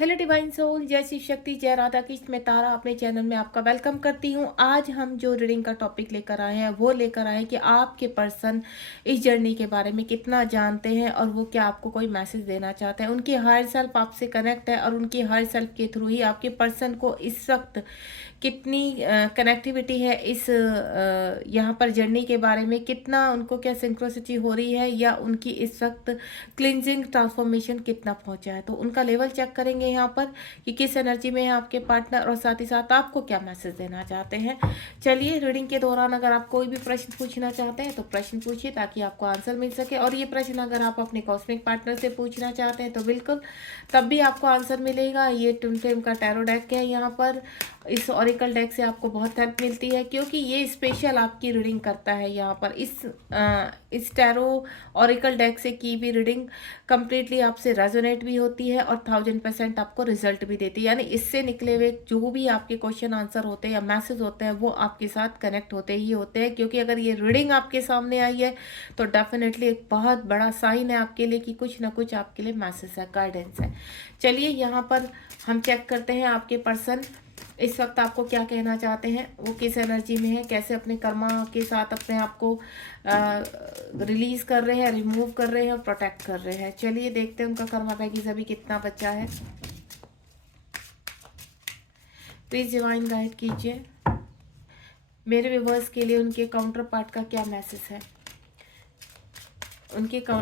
Hello divine soul, जय शिव शक्ति, जय राधा कृष्ण। मैं तारा अपने चैनल में आपका वेलकम करती हूँ। आज हम जो रीडिंग का टॉपिक लेकर आए हैं वो लेकर आए हैं कि आपके पर्सन इस जर्नी के बारे में कितना जानते हैं और वो क्या आपको कोई मैसेज देना चाहते हैं। उनकी हायर सेल्फ आपसे कनेक्ट है और उनकी हायर सेल्फ के थ्रू ही आपके पर्सन को इस वक्त कितनी कनेक्टिविटी है इस यहाँ पर जर्नी के बारे में, कितना उनको क्या सिंक्रोसिटी हो रही है या उनकी इस वक्त क्लिनजिंग ट्रांसफॉर्मेशन कितना पहुंचा है। तो उनका लेवल चेक करेंगे यहाँ पर कि किस एनर्जी में है आपके पार्टनर और साथ ही साथ आपको क्या मैसेज देना चाहते हैं। चलिए, रीडिंग के दौरान अगर आप कोई भी प्रश्न पूछना चाहते हैं तो प्रश्न पूछिए ताकि आपको आंसर मिल सके। और ये प्रश्न अगर आप अपने कॉस्मिक पार्टनर से पूछना चाहते हैं तो बिल्कुल तब भी आपको आंसर मिलेगा। ये ट्विन फ्लेम का टैरो डेक है। यहाँ पर इस ऑरिकल डेक से आपको बहुत हेल्प मिलती है क्योंकि ये स्पेशल आपकी रीडिंग करता है। यहाँ पर इस टैरो ऑरिकल डेक से की भी रीडिंग कंप्लीटली आपसे रेजोनेट भी होती है और 1000% आपको रिजल्ट भी देती है। यानी इससे निकले हुए जो भी आपके क्वेश्चन आंसर होते हैं या मैसेज होते हैं वो आपके साथ कनेक्ट होते ही होते हैं, क्योंकि अगर ये रीडिंग आपके सामने आई है तो डेफिनेटली एक बहुत बड़ा साइन है आपके लिए कि कुछ ना कुछ आपके लिए मैसेज है, गाइडेंस है। चलिए, यहाँ पर हम चेक करते हैं आपके पर्सन इस वक्त आपको क्या कहना चाहते हैं, वो किस एनर्जी में है, कैसे अपने कर्मा के साथ अपने आप को रिलीज कर रहे हैं, रिमूव कर रहे हैं और प्रोटेक्ट कर रहे हैं। चलिए देखते हैं उनका कर्मा पैकेज अभी कितना बचा है। प्लीज डिवाइन गाइड कीजिए मेरे व्यूवर्स के लिए उनके काउंटर पार्ट का क्या मैसेज है।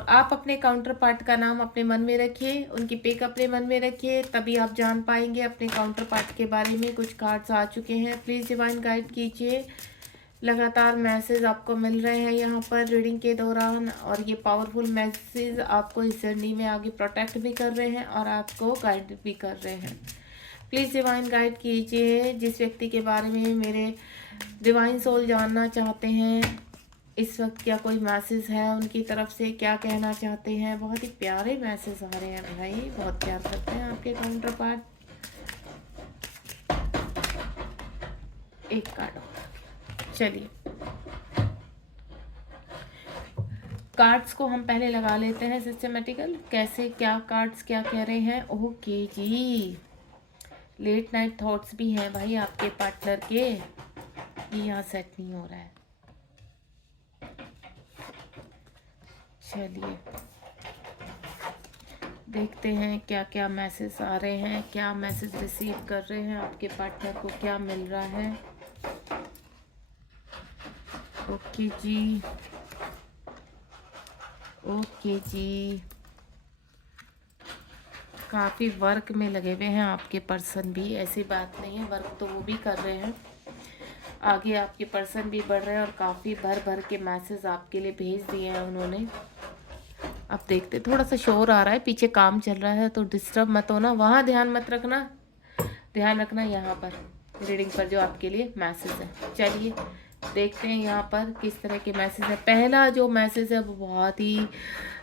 आप अपने काउंटर पार्ट का नाम अपने मन में रखिए, उनकी पिक अपने मन में रखिए, तभी आप जान पाएंगे अपने काउंटर पार्ट के बारे में। कुछ कार्ड्स आ चुके हैं, प्लीज़ डिवाइन गाइड कीजिए। लगातार मैसेज आपको मिल रहे हैं यहाँ पर रीडिंग के दौरान और ये पावरफुल मैसेज आपको इस जर्नी में आगे प्रोटेक्ट भी कर रहे हैं और आपको गाइड भी कर रहे हैं। प्लीज़ डिवाइन गाइड कीजिए जिस व्यक्ति के बारे में मेरे डिवाइन सोल जानना चाहते हैं, इस वक्त क्या कोई मैसेज है उनकी तरफ से, क्या कहना चाहते हैं। बहुत ही प्यारे मैसेज आ रहे हैं भाई, बहुत प्यार करते हैं आपके काउंटर पार्ट। एक कार्ड होगा। चलिए, कार्ड्स को हम पहले लगा लेते हैं सिस्टमेटिकल, कैसे क्या कार्ड्स क्या कह रहे हैं। ओके जी, लेट नाइट थॉट्स भी हैं भाई आपके पार्टनर के, ये यहाँ सेट नहीं हो रहा है। चलिए देखते हैं क्या क्या मैसेज आ रहे हैं, क्या मैसेज रिसीव कर रहे हैं, आपके पार्टनर को क्या मिल रहा है। ओके जी, ओके जी, काफ़ी वर्क में लगे हुए हैं आपके पर्सन भी, ऐसी बात नहीं है, वर्क तो वो भी कर रहे हैं। आगे आपके पर्सन भी बढ़ रहे हैं और काफ़ी भर भर के मैसेज आपके लिए भेज दिए हैं उन्होंने। अब देखते, थोड़ा सा शोर आ रहा है, पीछे काम चल रहा है तो डिस्टर्ब मत होना, वहाँ ध्यान मत रखना, ध्यान रखना यहाँ पर रीडिंग पर जो आपके लिए मैसेज है। चलिए देखते हैं यहाँ पर किस तरह के मैसेज है। पहला जो मैसेज है वो बहुत ही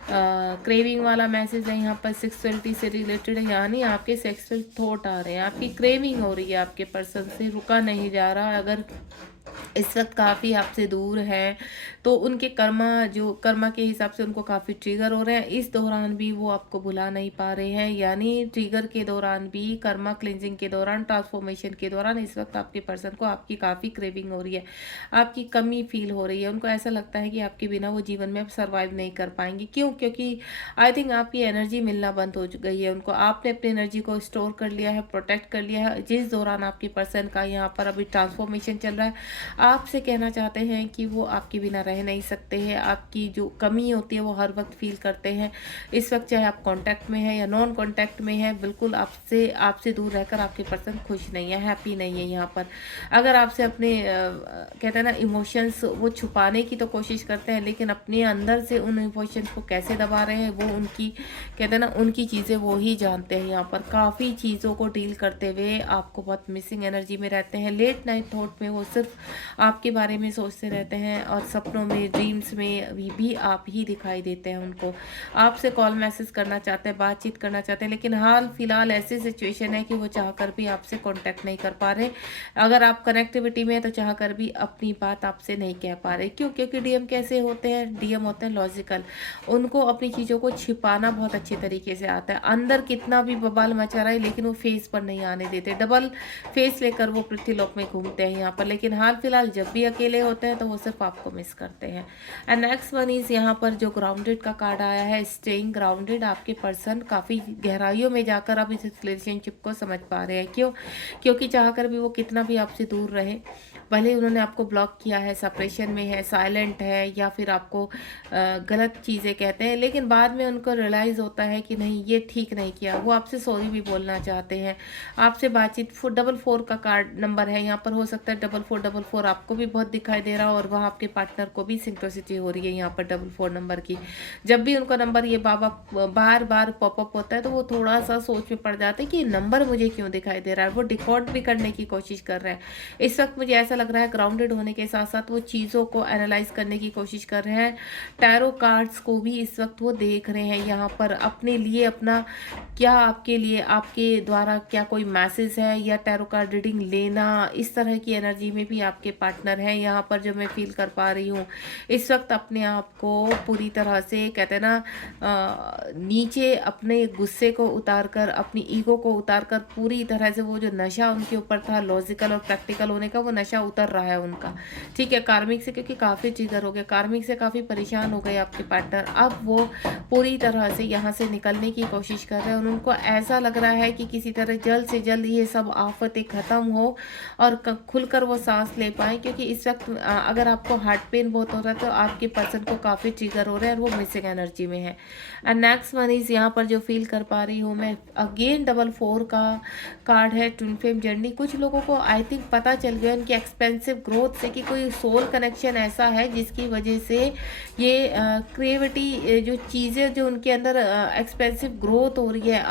क्रेविंग वाला मैसेज है। यहाँ पर सेक्सुअलिटी से रिलेटेड है, यानी आपके सेक्सुअल थॉट आ रहे हैं, आपकी क्रेविंग हो रही है आपके पर्सन से, रुका नहीं जा रहा। अगर इस वक्त काफ़ी आपसे दूर है तो उनके कर्मा के हिसाब से उनको काफ़ी ट्रिगर हो रहे हैं। इस दौरान भी वो आपको भुला नहीं पा रहे हैं, यानी ट्रिगर के दौरान भी, कर्मा क्लिनजिंग के दौरान, ट्रांसफॉर्मेशन के दौरान इस वक्त आपके पर्सन को आपकी काफ़ी क्रेविंग हो रही है, आपकी कमी फील हो रही है। उनको ऐसा लगता है कि आपके बिना वो जीवन में अब सर्वाइव नहीं कर पाएंगे। क्यों? क्योंकि आई थिंक आपकी एनर्जी मिलना बंद हो गई है उनको, आपने अपनी एनर्जी को स्टोर कर लिया है, प्रोटेक्ट कर लिया है। जिस दौरान आपके पर्सन का यहाँ पर अभी ट्रांसफॉर्मेशन चल रहा है, आपसे कहना चाहते हैं कि वो आपके बिना रह नहीं सकते हैं, आपकी जो कमी होती है वो हर वक्त फील करते हैं। इस वक्त चाहे आप कांटेक्ट में हैं या नॉन कांटेक्ट में हैं, बिल्कुल आपसे दूर रहकर आपके पर्सन खुश नहीं है, हैप्पी नहीं है। यहाँ पर अगर आपसे अपने कहते हैं ना इमोशंस वो छुपाने की तो कोशिश करते हैं, लेकिन अपने अंदर से उन इमोशंस को कैसे दबा रहे हैं वो उनकी कहते हैं ना उनकी चीज़ें वो ही जानते हैं। यहाँ पर काफ़ी चीज़ों को डील करते हुए आपको बहुत मिसिंग एनर्जी में रहते हैं। लेट नाइट थॉट में वो सिर्फ आपके बारे में सोचते रहते हैं और सपनों में, ड्रीम्स में भी आप ही दिखाई देते हैं उनको। आपसे कॉल मैसेज करना चाहते हैं, बातचीत करना चाहते हैं, लेकिन हाल फिलहाल ऐसी सिचुएशन है कि वो चाहकर भी आपसे कांटेक्ट नहीं कर पा रहे। अगर आप कनेक्टिविटी में हैं तो चाहकर भी अपनी बात आपसे नहीं कह पा रहे। क्यों? क्योंकि डीएम कैसे होते हैं? डीएम होते हैं लॉजिकल। उनको अपनी चीज़ों को छिपाना बहुत अच्छे तरीके से आता है। अंदर कितना भी बवाल मचा रहा है लेकिन वो फेस पर नहीं आने देते। डबल फेस लेकर वो पृथ्वीलोक में घूमते हैं यहाँ पर, लेकिन हाल फिलहाल जब भी अकेले होते हैं तो वो सिर्फ आपको मिस करते हैं। एंड नेक्स्ट वन इज यहाँ पर जो ग्राउंडेड का कार्ड आया है, स्टेइंग ग्राउंडेड। आपके पर्सन काफ़ी गहराइयों में जाकर अब इस रिलेशनशिप को समझ पा रहे हैं। क्यों? क्योंकि चाहकर भी वो कितना भी आपसे दूर रहे, भले उन्होंने आपको ब्लॉक किया है, सेपरेशन में है, साइलेंट है, या फिर आपको गलत चीज़ें कहते हैं, लेकिन बाद में उनको रियलाइज़ होता है कि नहीं, ये ठीक नहीं किया। वो आपसे सॉरी भी बोलना चाहते हैं, आपसे बातचीत। 444 का कार्ड नंबर है यहाँ पर। हो सकता है 4444 आपको भी बहुत दिखाई दे रहा हो और वह आपके पार्टनर को भी सिंक्रोसिटी हो रही है यहाँ पर 44 नंबर की। जब भी उनका नंबर ये बार बार पॉपअप होता है तो वो थोड़ा सा सोच में पड़ जाते हैं कि नंबर मुझे क्यों दिखाई दे रहा है। वो डिकॉर्ड भी करने की कोशिश कर रहे हैं। इस वक्त मुझे ऐसा लग रहा है ग्राउंडेड होने के साथ साथ वो चीज़ों को एनालाइज करने की कोशिश कर रहे हैं। टैरो कार्ड्स को भी इस वक्त वो देख रहे हैं यहाँ पर अपने लिए, अपना क्या आपके लिए, आपके द्वारा क्या कोई मैसेज है, या टैरो कार्ड रीडिंग लेना। इस तरह की एनर्जी में भी आपके पार्टनर हैं यहाँ पर, जो मैं फील कर पा रही हूँ। इस वक्त अपने आप को पूरी तरह से, कहते हैं ना, नीचे अपने गुस्से को उतार कर, अपनी ईगो को उतार कर, पूरी तरह से वो जो नशा उनके ऊपर था लॉजिकल और प्रैक्टिकल होने का, वो नशा उतर रहा है उनका। ठीक है, कार्मिक से, क्योंकि काफ़ी ट्रिगर हो गए, कार्मिक से काफ़ी परेशान हो गए आपके पार्टनर। अब वो पूरी तरह से यहाँ से निकलने की कोशिश कर रहे हैं और उनको ऐसा लग रहा है कि किसी तरह जल्द से जल्द ये सब आफतें ख़त्म हो और खुलकर वो सांस ले पाएँ। क्योंकि इस वक्त अगर आपको हार्ट पेन बहुत हो रहा है तो आपके पर्सन को काफ़ी ट्रिगर हो रहे हैं और वो मिसिंग एनर्जी में है। एंड नेक्स्ट वन इज़ यहाँ पर जो फील कर पा रही हूँ मैं, अगेन 44 का कार्ड है, ट्विन फ्लेम जर्नी। कुछ लोगों को आई थिंक पता चल गया उनकी एक्सपेंसिव ग्रोथ से कि कोई सोल कनेक्शन ऐसा है जिसकी वजह से ये क्रिएटिविटी, जो चीज़ें जो उनके अंदर एक्सपेंसिव ग्रोथ हो रही है,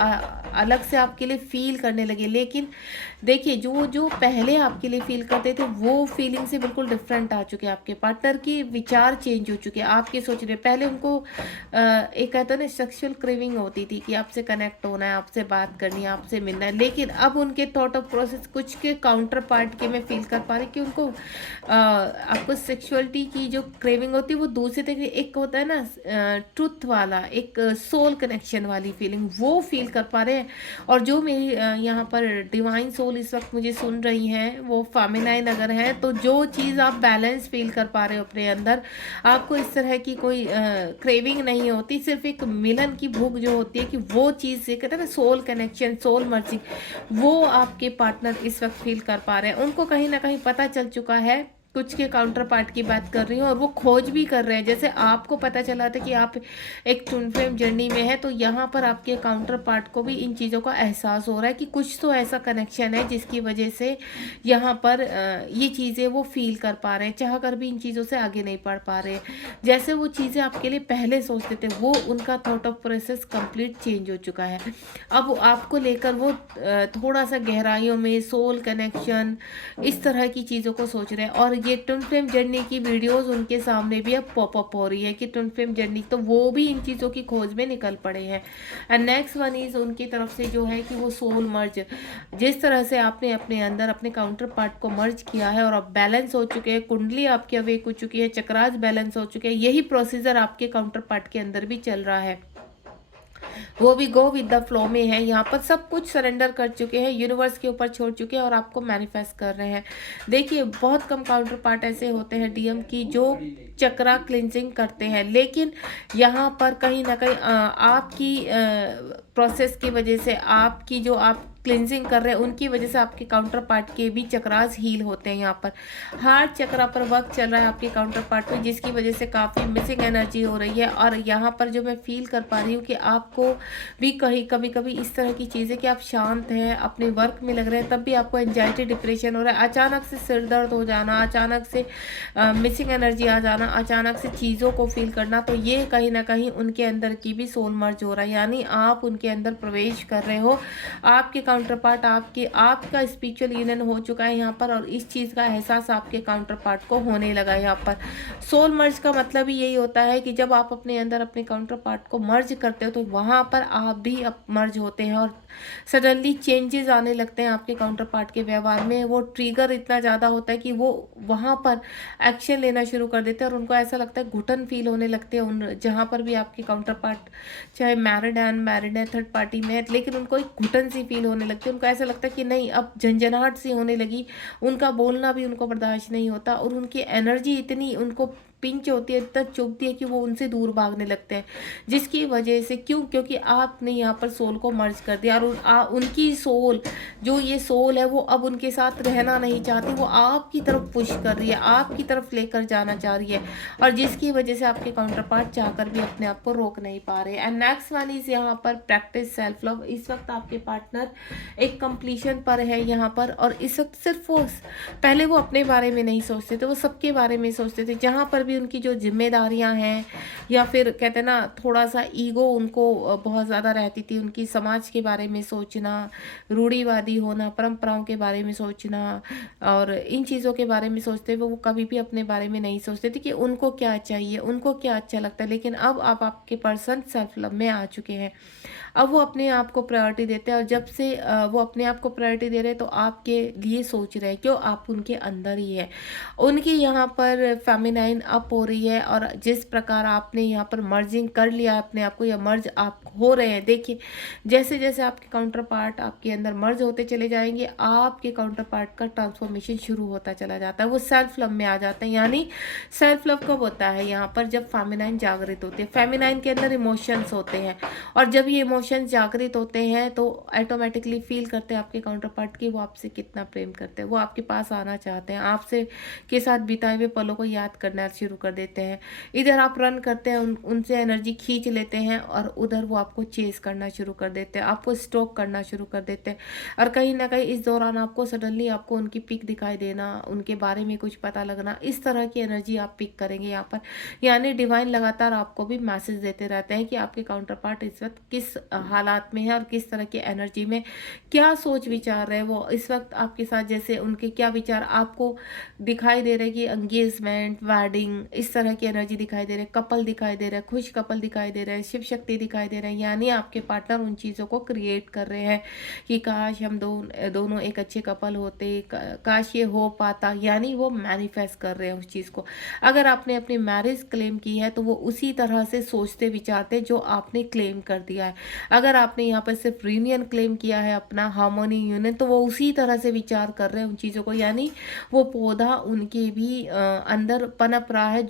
अलग से आपके लिए फील करने लगे। लेकिन देखिए, जो जो पहले आपके लिए फील करते थे वो फीलिंग से बिल्कुल डिफरेंट आ चुके हैं। आपके पार्टनर की विचार चेंज हो चुके हैं, आपके सोच रहे। पहले उनको एक कहते हैं ना, सेक्सुअल क्रेविंग होती थी कि आपसे कनेक्ट होना है, आपसे बात करनी है, आपसे मिलना है, लेकिन अब उनके थॉट ऑफ प्रोसेस कुछ के काउंटर पार्ट के मैं फील कर पा रही कि उनको आपको सेक्सुअलिटी की जो क्रेविंग होती है वो दूसरे तरीके, एक होता है ना ट्रुथ वाला, एक सोल कनेक्शन वाली फीलिंग, वो फील कर पा रहे हैं। और जो मेरी यहाँ पर डिवाइन सोल इस वक्त मुझे सुन रही हैं वो फेमिनाइन अगर है, तो जो चीज़ आप बैलेंस फील कर पा रहे हो अपने अंदर, आपको इस तरह की कोई क्रेविंग नहीं होती, सिर्फ एक मिलन की भूख जो होती है कि वो चीज़ से, कहते हैं ना, सोल कनेक्शन, सोल मर्जिंग, वो आपके पार्टनर इस वक्त फील कर पा रहे हैं। उनको कहीं ना कहीं पता चल चुका है, कुछ के काउंटर पार्ट की बात कर रही हूँ, और वो खोज भी कर रहे हैं। जैसे आपको पता चला था कि आप एक ट्विन फ्लेम जर्नी में है, तो यहाँ पर आपके काउंटर पार्ट को भी इन चीज़ों का एहसास हो रहा है कि कुछ तो ऐसा कनेक्शन है जिसकी वजह से यहाँ पर ये चीज़ें वो फील कर पा रहे हैं, चाह कर भी इन चीज़ों से आगे नहीं बढ़ पा रहे। जैसे वो चीज़ें आपके लिए पहले सोचते थे, वो उनका thought of process complete change हो चुका है। अब आपको लेकर वो थोड़ा सा गहराइयों में सोल कनेक्शन, इस तरह की चीज़ों को सोच रहे हैं। और ये ट्विन फ्लेम जर्नी की वीडियोस उनके सामने भी अब पॉपअप हो रही है कि ट्विन फ्लेम जर्नी, तो वो भी इन चीज़ों की खोज में निकल पड़े हैं। एंड नेक्स्ट वन इज उनकी तरफ से जो है कि वो सोल मर्ज, जिस तरह से आपने अपने अंदर अपने काउंटर पार्ट को मर्ज किया है और अब बैलेंस हो चुके हैं, कुंडली आपकी अवेक हो चुकी है, चक्रास बैलेंस हो चुके हैं, यही प्रोसीजर आपके काउंटर पार्ट के अंदर भी चल रहा है। वो भी गो विद द फ्लो में है, यहाँ पर सब कुछ सरेंडर कर चुके हैं, यूनिवर्स के ऊपर छोड़ चुके हैं और आपको मैनिफेस्ट कर रहे हैं। देखिए, बहुत कम काउंटर पार्ट ऐसे होते हैं डीएम की जो चक्रा क्लिनजिंग करते हैं, लेकिन यहाँ पर कहीं ना कहीं आपकी प्रोसेस की वजह से, आपकी जो आप क्लिनजिंग कर रहे हैं उनकी वजह से आपके काउंटर पार्ट के भी चक्रास हील होते हैं। यहाँ पर हार्ट चक्रा पर वर्क चल रहा है आपके काउंटर पार्ट में, जिसकी वजह से काफ़ी मिसिंग एनर्जी हो रही है। और यहाँ पर जो मैं फील कर पा रही हूँ कि आपको भी कहीं कभी कभी इस तरह की चीज़ें कि आप शांत हैं, अपने वर्क में लग रहे हैं, तब भी आपको एंजाइटी, डिप्रेशन हो रहा है, अचानक से सिर दर्द हो जाना, अचानक से मिसिंग एनर्जी आ जाना, अचानक से चीज़ों को फील करना, तो ये कहीं ना कहीं उनके अंदर की भी सोल मर्ज हो रहा है। यानी आप उनके अंदर प्रवेश कर रहे हो, आपके काउंटर पार्ट आपका स्पिरिचुअल यूनियन हो चुका है यहाँ पर, और इस चीज़ का एहसास आपके काउंटर पार्ट को होने लगा है यहाँ पर। सोल मर्ज का मतलब ही यही होता है कि जब आप अपने अंदर अपने काउंटर पार्ट को मर्ज करते हो तो वहाँ पर आप भी मर्ज होते हैं, और सडनली चेंजेस आने लगते हैं आपके काउंटर पार्ट के व्यवहार में। वो ट्रिगर इतना ज़्यादा होता है कि वो वहाँ पर एक्शन लेना शुरू कर देते हैं, और उनको ऐसा लगता है घुटन फील होने लगते हैं उन जहाँ पर भी आपके काउंटर पार्ट चाहे मैरिड है अनमैरिड है थर्ड पार्टी में है, लेकिन उनको एक घुटन सी फील होने लगती है। उनको ऐसा लगता है कि नहीं, अब झंझनाहट सी होने लगी, उनका बोलना भी उनको बर्दाश्त नहीं होता, और उनकी एनर्जी इतनी उनको पिंच होती है, इतना चुभती है कि वो उनसे दूर भागने लगते हैं। जिसकी वजह से क्योंकि आपने यहाँ पर सोल को मर्ज कर दिया, और उनकी सोल, जो ये सोल है, वो अब उनके साथ रहना नहीं चाहती, वो आपकी तरफ पुश कर रही है, आपकी तरफ लेकर जाना चाह रही है, और जिसकी वजह से आपके काउंटर पार्ट चाहकर भी अपने आप को रोक नहीं पा रहे। एंड नेक्स्ट वन इज यहाँ पर प्रैक्टिस सेल्फ लव। इस वक्त आपके पार्टनर एक कंप्लीशन पर है यहाँ पर, और इस वक्त सिर्फ वो पहले वो अपने बारे में नहीं सोचते थे, वो सबके बारे में सोचते थे। जहाँ पर भी उनकी जो जिम्मेदारियां हैं, या फिर कहते हैं ना थोड़ा सा ईगो उनको बहुत ज़्यादा रहती थी, उनकी समाज के बारे में सोचना, रूढ़िवादी होना, परंपराओं के बारे में सोचना, और इन चीज़ों के बारे में सोचते हुए वो कभी भी अपने बारे में नहीं सोचते थे कि उनको क्या चाहिए, उनको क्या अच्छा लगता है। लेकिन अब आप आपके पर्सन सेल्फ लव में आ चुके हैं। अब वो अपने आप को प्रायोरिटी देते हैं, और जब से वो अपने आप को प्रायोरिटी दे रहे हैं तो आपके लिए सोच रहे हैं, क्यों आप उनके अंदर ही है। उनकी यहाँ पर फेमिनाइन अप हो रही है, और जिस प्रकार आपने यहाँ पर मर्जिंग कर लिया अपने आप को, या मर्ज आप हो रहे हैं। देखिए, जैसे जैसे आपके काउंटर पार्ट आपके अंदर मर्ज होते चले जाएंगे, आपके काउंटर पार्ट का ट्रांसफॉर्मेशन शुरू होता चला जाता है, वो सेल्फ लव में आ जाते हैं। यानी सेल्फ लव कब होता है यहाँ पर, जब फेमिनाइन जागृत होती है। फेमिनाइन के अंदर इमोशंस होते हैं, और जब ये इमोशंस जागृत होते हैं तो ऑटोमेटिकली फील करते हैं आपके काउंटर पार्ट की वो आपसे कितना प्रेम करते हैं, वो आपके पास आना चाहते हैं, आपसे के साथ बिताए हुए पलों को याद करना शुरू कर देते हैं। इधर आप रन करते हैं, उनसे एनर्जी खींच लेते हैं, और उधर वो आपको चेस करना शुरू कर देते हैं, आपको स्टॉक करना शुरू कर देते हैं। और कहीं ना कहीं इस दौरान आपको सडनली आपको उनकी पिक दिखाई देना, उनके बारे में कुछ पता लगना, इस तरह की एनर्जी आप पिक करेंगे यहाँ पर। यानी डिवाइन लगातार आपको भी मैसेज देते रहते हैं कि आपके काउंटर पार्ट इस वक्त किस हालात में है, और किस तरह की एनर्जी में क्या सोच विचार रहे वो इस वक्त आपके साथ। जैसे उनके क्या विचार आपको दिखाई दे रहे कि एंगेजमेंट, वेडिंग, इस तरह की एनर्जी दिखाई दे रहे, कपल दिखाई दे रहे, खुश कपल दिखाई दे रहे, शिव शक्ति दिखाई दे रहे हैं। यानी आपके पार्टनर उन चीज़ों को क्रिएट कर रहे हैं कि काश हम दोनों एक अच्छे कपल होते, काश ये हो पाता। यानी वो मैनिफेस्ट कर रहे हैं उस चीज़ को। अगर आपने अपनी मैरिज क्लेम की है तो वो उसी तरह से सोचते विचारते जो आपने क्लेम कर दिया है। अगर आपने यहाँ पर सिर्फ यूनियन क्लेम किया है, अपना हार्मोनी यूनियन, तो वो उसी तरह से विचार कर रहे हैं उन चीज़ों को। यानी वो पौधा उनके भी अंदर पनप रहा है,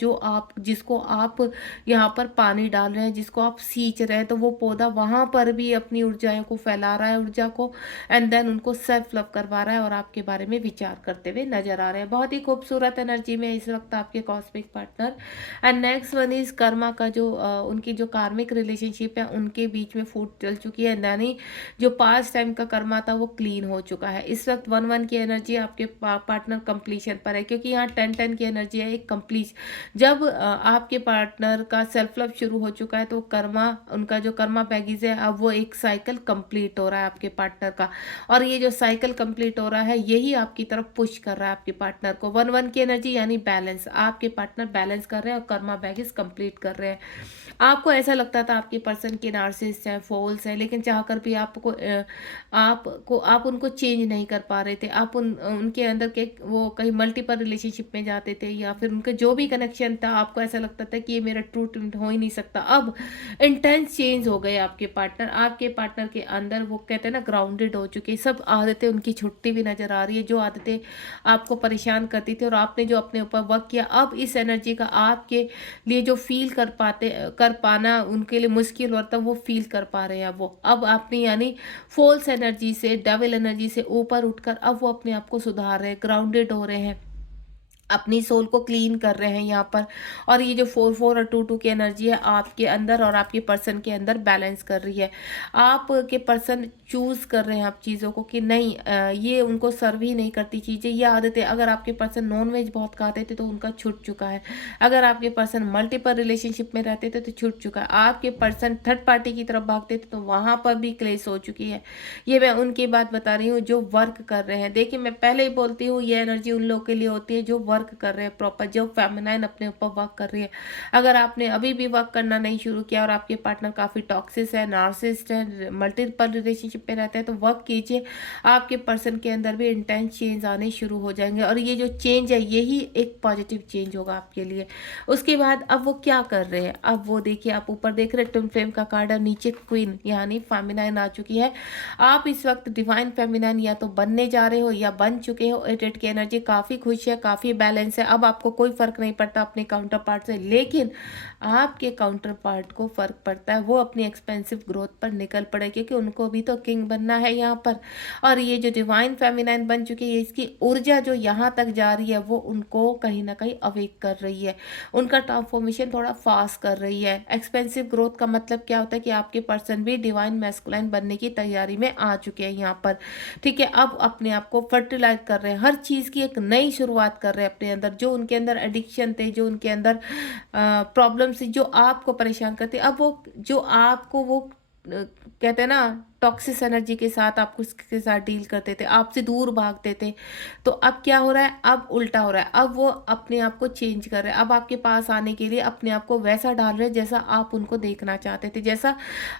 जिसको आप यहाँ पर पानी डाल रहे हैं, जिसको आप सींच रहे हैं, तो वो पौधा वहाँ पर भी अपनी ऊर्जाओं को फैला रहा है, ऊर्जा को, एंड देन उनको सेल्फ लव करवा रहा है, और आपके बारे में विचार करते हुए नजर आ रहे हैं। बहुत ही खूबसूरत एनर्जी में इस वक्त आपके cosmic partner. And next one is Karma का जो उनकी जो कार्मिक रिलेशनशिप है, उनके बीच में फूट चल चुकी है। यानी जो पास्ट टाइम का कर्मा था वो क्लीन हो चुका है। इस वक्त 1-1 की एनर्जी आपके पार्टनर कंप्लीशन पर है, क्योंकि यहाँ 10-10 की एनर्जी है, एक कंप्लीट। जब आपके पार्टनर का सेल्फ लव शुरू हो चुका है तो कर्मा, उनका जो कर्मा बैगेज है, अब वो एक साइकिल कंप्लीट हो रहा है आपके पार्टनर का, और ये जो साइकिल कंप्लीट हो रहा है यही आपकी तरफ पुश कर रहा है आपके पार्टनर को। 1-1 की एनर्जी यानी बैलेंस, आपके पार्टनर बैलेंस कर रहे हैं और कर्मा बैगेज कंप्लीट कर रहे हैं। आपको ऐसा लगता था आपके पर्सन के नार्सिसिस्ट हैं, फॉल्स हैं, लेकिन चाहकर भी आप उनको चेंज नहीं कर पा रहे थे। आप उनके अंदर के वो कहीं मल्टीपल रिलेशनशिप में जाते थे, या फिर उनके जो भी कनेक्शन था आपको ऐसा लगता था कि ये मेरा ट्रू हो ही नहीं सकता। अब इंटेंस चेंज हो गए आपके पार्टनर के अंदर, वो कहते हैं ना ग्राउंडेड हो चुके, सब आदतें उनकी छुट्टी भी नजर आ रही है। जो आदतें आपको परेशान करती थी और आपने जो अपने ऊपर वर्क किया, अब इस एनर्जी का आपके लिए जो फील कर पाना उनके लिए मुश्किल होता, वो फील कर पा रहे हैं वो। अब आपने यानी फॉल्स एनर्जी से, डेविल एनर्जी से ऊपर उठकर अब वो अपने आप को सुधार रहे हैं, ग्राउंडेड हो रहे हैं। अपनी सोल को क्लीन कर रहे हैं यहाँ पर। और ये जो 4-4 और 2-2 की एनर्जी है आपके अंदर और आपके पर्सन के अंदर बैलेंस कर रही है। आपके पर्सन चूज़ कर रहे हैं आप चीज़ों को कि नहीं, ये उनको सर्व ही नहीं करती चीज़ें, ये आदतें। अगर आपके पर्सन नॉन वेज बहुत खाते थे तो उनका छूट चुका है। अगर आपके पर्सन मल्टीपल रिलेशनशिप में रहते थे तो छूट चुका है। आपके पर्सन थर्ड पार्टी की तरफ भागते थे तो वहाँ पर भी क्लेश हो चुकी है। ये मैं उनकी बात बता रही हूँ जो वर्क कर रहे हैं। देखिए, मैं पहले ही बोलती हूँ, ये एनर्जी उन लोगों के लिए होती है जो वर्क कर रहे हैं प्रॉपर, जो फेमिनाइन अपने ऊपर वर्क कर रही है। अगर आपने अभी भी वर्क करना नहीं शुरू किया और आपके पार्टनर काफ़ी टॉक्सिस है, नार्सिसिस्ट है, मल्टीपल रिलेशनशिप में रहते हैं, तो वर्क कीजिए। आपके पर्सन के अंदर भी इंटेंस चेंज आने शुरू हो जाएंगे और ये जो चेंज है यही एक पॉजिटिव चेंज होगा आपके लिए। उसके बाद अब वो क्या कर रहे हैं, अब वो देखिए, आप ऊपर देख रहे हैं ट्विन फ्लेम का कार्ड और नीचे क्वीन यानी फेमिनाइन आ चुकी है। आप इस वक्त डिवाइन फेमिनाइन या तो बनने जा रहे हो या बन चुके हो। 8-8 की एनर्जी काफ़ी खुश है, काफ़ी बैलेंस है। अब आपको कोई फर्क नहीं पड़ता अपने काउंटर पार्ट से, लेकिन आपके काउंटर पार्ट को फर्क पड़ता है। वो अपनी एक्सपेंसिव ग्रोथ पर निकल पड़े क्योंकि उनको भी तो किंग बनना है यहाँ पर। और ये जो डिवाइन फेमिनाइन बन चुकी है, इसकी ऊर्जा जो यहाँ तक जा रही है वो उनको कहीं ना कहीं अवेक कर रही है, उनका ट्रांसफॉर्मेशन थोड़ा फास्ट कर रही है। एक्सपेंसिव ग्रोथ का मतलब क्या होता है कि आपके पर्सन भी डिवाइन मैस्कुलाइन बनने की तैयारी में आ चुके हैं यहाँ पर। ठीक है, अब अपने आप को फर्टिलाइज कर रहे हैं, हर चीज़ की एक नई शुरुआत कर रहे हैं अपने अंदर। जो उनके अंदर एडिक्शन थे, जो उनके अंदर प्रॉब्लम्स थी, जो आपको परेशान करते, अब वो जो आपको वो कहते हैं ना टॉक्सिस एनर्जी के साथ आप उसके साथ डील करते थे, आपसे दूर भागते थे, तो अब क्या हो रहा है, अब उल्टा हो रहा है। अब वो अपने आप को चेंज कर रहे हैं, अब आपके पास आने के लिए अपने आप को वैसा डाल रहे हैं जैसा आप उनको देखना चाहते थे, जैसा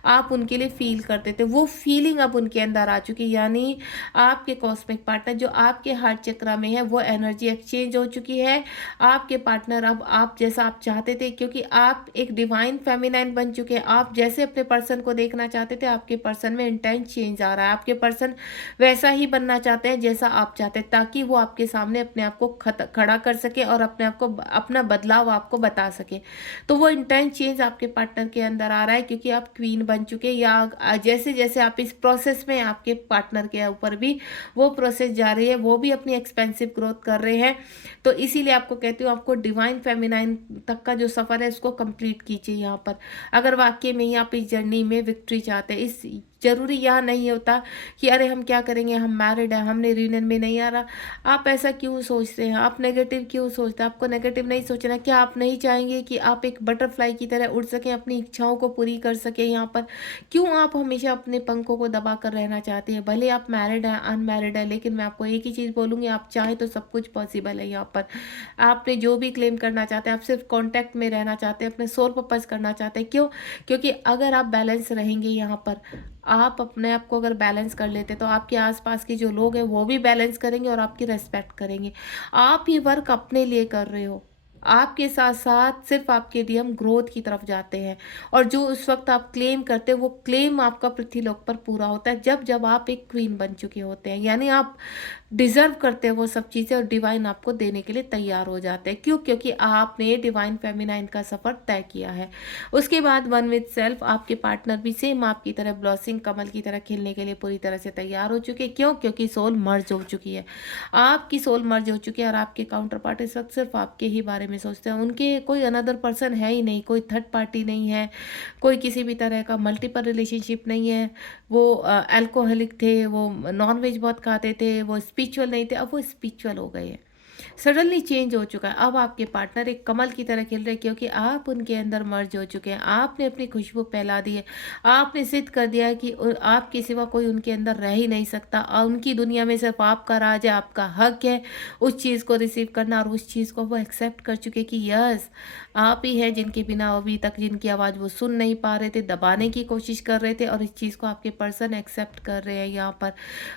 आप उनके लिए फील करते थे। वो फीलिंग अब उनके अंदर आ चुकी है, यानी आपके कॉस्मिक पार्टनर जो आपके हार्ट चक्रा में है वो एनर्जी एक्सचेंज हो चुकी है। आपके पार्टनर अब आप जैसा आप चाहते थे, क्योंकि आप एक डिवाइन फेमिनाइन बन चुके हैं। आप जैसे अपने पर्सन को देखना चाहते थे, आपके पर्सन में इंटेंस चेंज आ रहा है। आपके पर्सन वैसा ही बनना चाहते हैं जैसा आप चाहते हैं, ताकि वो आपके सामने अपने आप को खड़ा कर सके और अपने आप को अपना बदलाव आपको बता सके। तो वो इंटेंस चेंज आपके पार्टनर के अंदर आ रहा है क्योंकि आप क्वीन बन चुके हैं। या जैसे जैसे आप इस प्रोसेस में, आपके पार्टनर के ऊपर भी वो प्रोसेस जारी है, वो भी अपनी एक्सपेंसिव ग्रोथ कर रहे हैं। तो इसीलिए आपको कहती हूँ, आपको डिवाइन फेमिनाइन तक का जो सफ़र है उसको कंप्लीट कीजिए यहाँ पर। अगर वाकई में ही आप इस जर्नी में विक्ट्री चाहते हैं, इस जरूरी यह नहीं होता कि अरे हम क्या करेंगे, हम मैरिड हैं, हमने रीयूनियन में नहीं आ रहा। आप ऐसा क्यों सोचते हैं, आप नेगेटिव क्यों सोचते हैं? आपको नेगेटिव नहीं सोचना। क्या आप नहीं चाहेंगे कि आप एक बटरफ्लाई की तरह उड़ सकें, अपनी इच्छाओं को पूरी कर सकें यहाँ पर? क्यों आप हमेशा अपने पंखों को दबा कर रहना चाहते हैं? भले आप मैरिड हैं, अनमैरिड है, लेकिन मैं आपको एक ही चीज़ बोलूँगी, आप चाहें तो सब कुछ पॉसिबल है यहाँ पर। आपने जो भी क्लेम करना चाहते हैं, आप सिर्फ कॉन्टैक्ट में रहना चाहते हैं, अपने सोल पर्पस करना चाहते हैं। क्यों? क्योंकि अगर आप बैलेंस रहेंगे यहाँ पर, आप अपने आप को अगर बैलेंस कर लेते तो आपके आसपास के जो लोग हैं वो भी बैलेंस करेंगे और आपकी रेस्पेक्ट करेंगे। आप ये वर्क अपने लिए कर रहे हो, आपके साथ साथ सिर्फ आपके लिए हम ग्रोथ की तरफ जाते हैं। और जो उस वक्त आप क्लेम करते हो वो क्लेम आपका पृथ्वीलोक पर पूरा होता है जब जब आप एक क्वीन बन चुके होते हैं, यानी आप डिजर्व करते हैं वो सब चीज़ें और डिवाइन आपको देने के लिए तैयार हो जाते हैं। क्यों? क्योंकि आपने डिवाइन फेमिनाइन का सफ़र तय किया है। उसके बाद वन विद सेल्फ, आपके पार्टनर भी सेम आपकी तरह ब्लॉसिंग कमल की तरह खिलने के लिए पूरी तरह से तैयार हो चुके हैं। क्यों? क्योंकि सोल मर्ज हो चुकी है, आपकी सोल मर्ज हो चुकी है और आपके काउंटर पार्ट इस वक्त सिर्फ आपके ही बारे में सोचते हैं। उनके कोई अनदर पर्सन है ही नहीं, कोई थर्ड पार्टी नहीं है, कोई किसी भी तरह का मल्टीपल रिलेशनशिप नहीं है। वो अल्कोहलिक थे, वो नॉन वेज बहुत खाते थे, वो स्पिरिचुअल नहीं थे, अब वो स्पिरिचुअल हो गए हैं। सडनली चेंज हो चुका है। अब आपके पार्टनर एक कमल की तरह खिल रहे हैं क्योंकि आप उनके अंदर मर्ज हो चुके हैं। आपने अपनी खुशबू फैला दी है, आपने सिद्ध कर दिया है कि आपके सिवा कोई उनके अंदर रह ही नहीं सकता। उनकी दुनिया में सिर्फ आपका राज है, आपका हक है उस चीज़ को रिसीव करना, और उस चीज़ को वो एक्सेप्ट कर चुके कि यस, आप ही हैं जिनके बिना अभी तक जिनकी आवाज़ वो सुन नहीं पा रहे थे, दबाने की कोशिश कर रहे थे, और इस चीज़ को आपके पर्सन एक्सेप्ट कर रहे हैं। यहाँ पर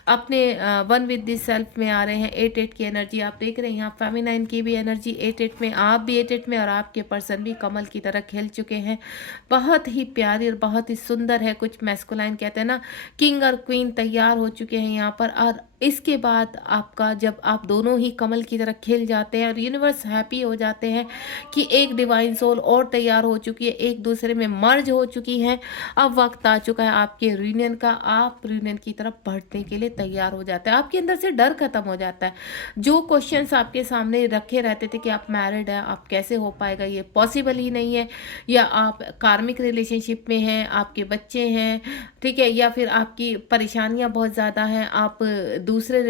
अपने वन विद दिस सेल्फ में आ रहे हैं। 8-8 की एनर्जी आप देख रहे हैं, यहाँ फेमिनाइन की भी एनर्जी 8-8 में, आप भी 8-8 में, और आपके पर्सन भी कमल की तरह खिल चुके हैं। बहुत ही प्यारी और बहुत ही सुंदर है। कुछ मैस्कुलाइन कहते हैं ना, किंग और क्वीन तैयार हो चुके हैं यहाँ पर। और इसके बाद आपका, जब आप दोनों ही कमल की तरह खिल जाते हैं और यूनिवर्स हैप्पी हो जाते हैं कि एक डिवाइन सोल और तैयार हो चुकी है, एक दूसरे में मर्ज हो चुकी हैं, अब वक्त आ चुका है आपके रीयूनियन का। आप रीयूनियन की तरफ बढ़ने के लिए तैयार हो जाते हैं, आपके अंदर से डर खत्म हो जाता है। जो क्वेश्चंस आपके सामने रखे रहते थे कि आप मैरिड हैं, आप कैसे हो पाएगा, ये पॉसिबल ही नहीं है, या आप कार्मिक रिलेशनशिप में हैं, आपके बच्चे हैं, ठीक है, या फिर आपकी परेशानियां बहुत ज़्यादा हैं, आप दूसरे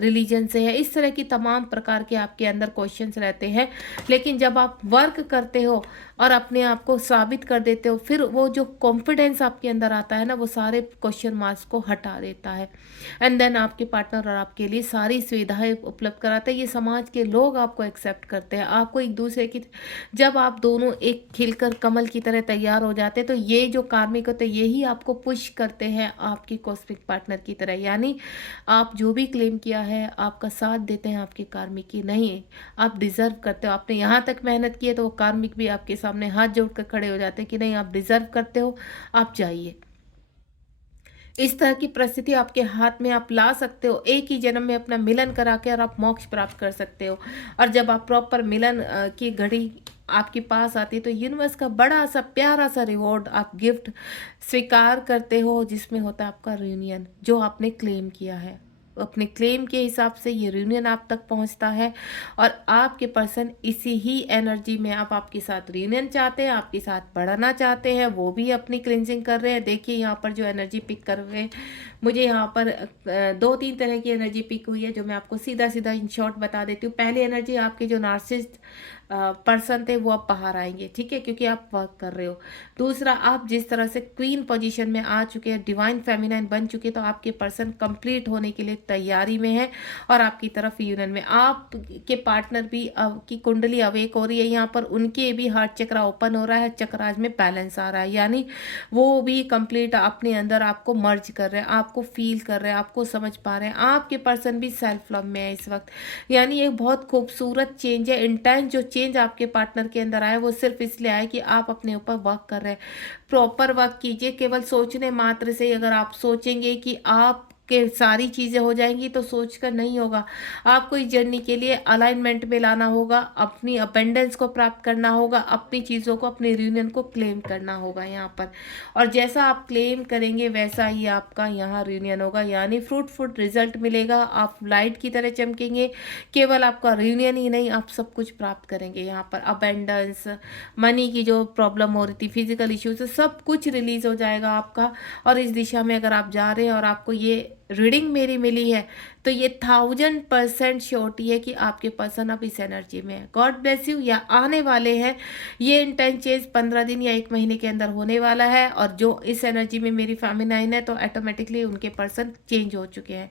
रिलीजन से हैं, इस तरह की तमाम प्रकार के आपके अंदर क्वेश्चंस रहते हैं। लेकिन जब आप वर्क करते हो और अपने आप को साबित कर देते हो, फिर वो जो कॉन्फिडेंस आपके अंदर आता है ना, वो सारे क्वेश्चन मार्क्स को हटा देता है। एंड देन आपके पार्टनर और आपके लिए सारी सुविधाएं उपलब्ध कराता है। ये समाज के लोग आपको एक्सेप्ट करते हैं, आपको एक दूसरे की, जब आप दोनों एक खिलकर कमल की तरह तैयार हो जाते हैं, तो ये जो कार्मिक होते हैं यही आपको पुश करते हैं आपके कॉस्मिक पार्टनर की तरह। यानी आप जो भी क्लेम किया है, आपका साथ देते हैं आपके कार्मिक की, नहीं, आप डिजर्व करते हो, आपने यहाँ तक मेहनत की है, तो वो कार्मिक भी आपके सामने हाथ जोड़कर खड़े हो जाते हैं कि नहीं, आप डिजर्व करते हो, आप जाइए। इस तरह की परिस्थिति आपके हाथ में आप ला सकते हो, एक ही जन्म में अपना मिलन करा के, और आप मोक्ष प्राप्त कर सकते हो। और जब आप प्रॉपर मिलन की घड़ी आपके पास आती है, तो यूनिवर्स का बड़ा सा प्यारा सा रिवॉर्ड, आप गिफ्ट स्वीकार करते हो, जिसमें होता है आपका रियूनियन, जो आपने क्लेम किया है। अपने क्लेम के हिसाब से ये रियूनियन आप तक पहुंचता है, और आपके पर्सन इसी ही एनर्जी में आप आपके साथ रियूनियन चाहते हैं, आपके साथ बढ़ना चाहते हैं, वो भी अपनी क्लिनजिंग कर रहे हैं। देखिए यहाँ पर जो एनर्जी पिक कर रहे हैं, मुझे यहाँ पर 2-3 तरह की एनर्जी पिक हुई है, जो मैं आपको सीधा सीधा इन शॉर्ट बता देती हूँ। पहली एनर्जी, आपके जो नार्सिसिस्ट पर्सन थे वो अब बाहर आएंगे, ठीक है, क्योंकि आप वर्क कर रहे हो। दूसरा, आप जिस तरह से क्वीन पोजीशन में आ चुके हैं, डिवाइन फेमिनाइन बन चुके हैं, तो आपके पर्सन कंप्लीट होने के लिए तैयारी में है, और आपकी तरफ यूनियन में। आपके पार्टनर भी की कुंडली अवेक हो रही है, यहाँ पर उनके भी हार्ट चक्रा ओपन हो रहा है, चक्राज में बैलेंस आ रहा है, यानी वो भी कंप्लीट अपने अंदर आपको मर्ज कर रहे हैं, आपको फील कर रहे हैं, आपको समझ पा रहे हैं। आपके पर्सन भी सेल्फ लव में है इस वक्त, यानी एक बहुत खूबसूरत चेंज है। इंटेंस जो चेंज आपके पार्टनर के अंदर आया, वो सिर्फ इसलिए आया कि आप अपने ऊपर वर्क कर रहे हैं। प्रॉपर वर्क कीजिए। केवल सोचने मात्र से अगर आप सोचेंगे कि आप के सारी चीज़ें हो जाएंगी, तो सोचकर नहीं होगा। आपको इस जर्नी के लिए अलाइनमेंट में लाना होगा, अपनी अपेंडेंस को प्राप्त करना होगा, अपनी चीज़ों को, अपने यूनियन को क्लेम करना होगा यहाँ पर। और जैसा आप क्लेम करेंगे वैसा ही आपका यहाँ यूनियन होगा, यानी फ्रूटफुल रिजल्ट मिलेगा, आप लाइट की तरह चमकेंगे। केवल आपका यूनियन ही नहीं, आप सब कुछ प्राप्त करेंगे यहाँ पर। अपेंडेंस, मनी की जो प्रॉब्लम हो रही थी, फिजिकल इश्यूज, सब कुछ रिलीज हो जाएगा आपका। और इस दिशा में अगर आप जा रहे हैं और आपको ये रीडिंग मेरी मिली है, तो ये 1000% श्योरिटी है कि आपके पर्सन अब इस एनर्जी में है। God bless you. या आने वाले हैं, ये इंटेंस चेंज 15 दिन या 1 महीने के अंदर होने वाला है, और जो इस एनर्जी में मेरी फेमिनाइन है, तो ऑटोमेटिकली उनके पर्सन चेंज हो चुके हैं।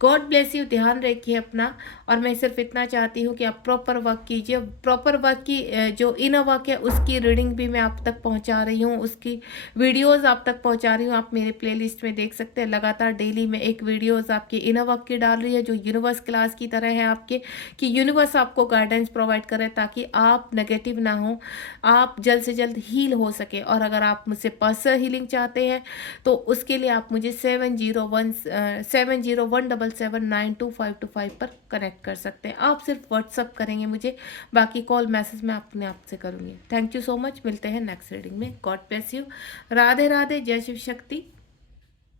God bless you. ध्यान रखिए अपना, और मैं सिर्फ इतना चाहती हूँ कि आप प्रॉपर वर्क कीजिए। प्रॉपर वर्क की जो इनर वर्क है, उसकी रीडिंग भी मैं आप तक पहुँचा रही हूँ, उसकी वीडियोज आप तक पहुँचा रही हूँ। आप मेरे प्लेलिस्ट में देख सकते हैं, लगातार डेली में एक वीडियोज आपकी इनर वर्क की डाल रही है, जो यूनिवर्स क्लास की तरह है आपके, कि यूनिवर्स आपको गाइडेंस प्रोवाइड करे, ताकि आप नेगेटिव ना हो, आप जल्द से जल्द हील हो सके। और अगर आप मुझसे पर्सनल हीलिंग चाहते हैं, तो उसके लिए आप मुझे 7017179255 पर कनेक्ट कर सकते हैं। आप सिर्फ व्हाट्सअप करेंगे मुझे, बाकी कॉल मैसेज मैं अपने आप से करूँगी। Thank you so much. मिलते हैं नेक्स्ट रीडिंग में। God bless you. Radhe Radhe. जय शिव शक्ति।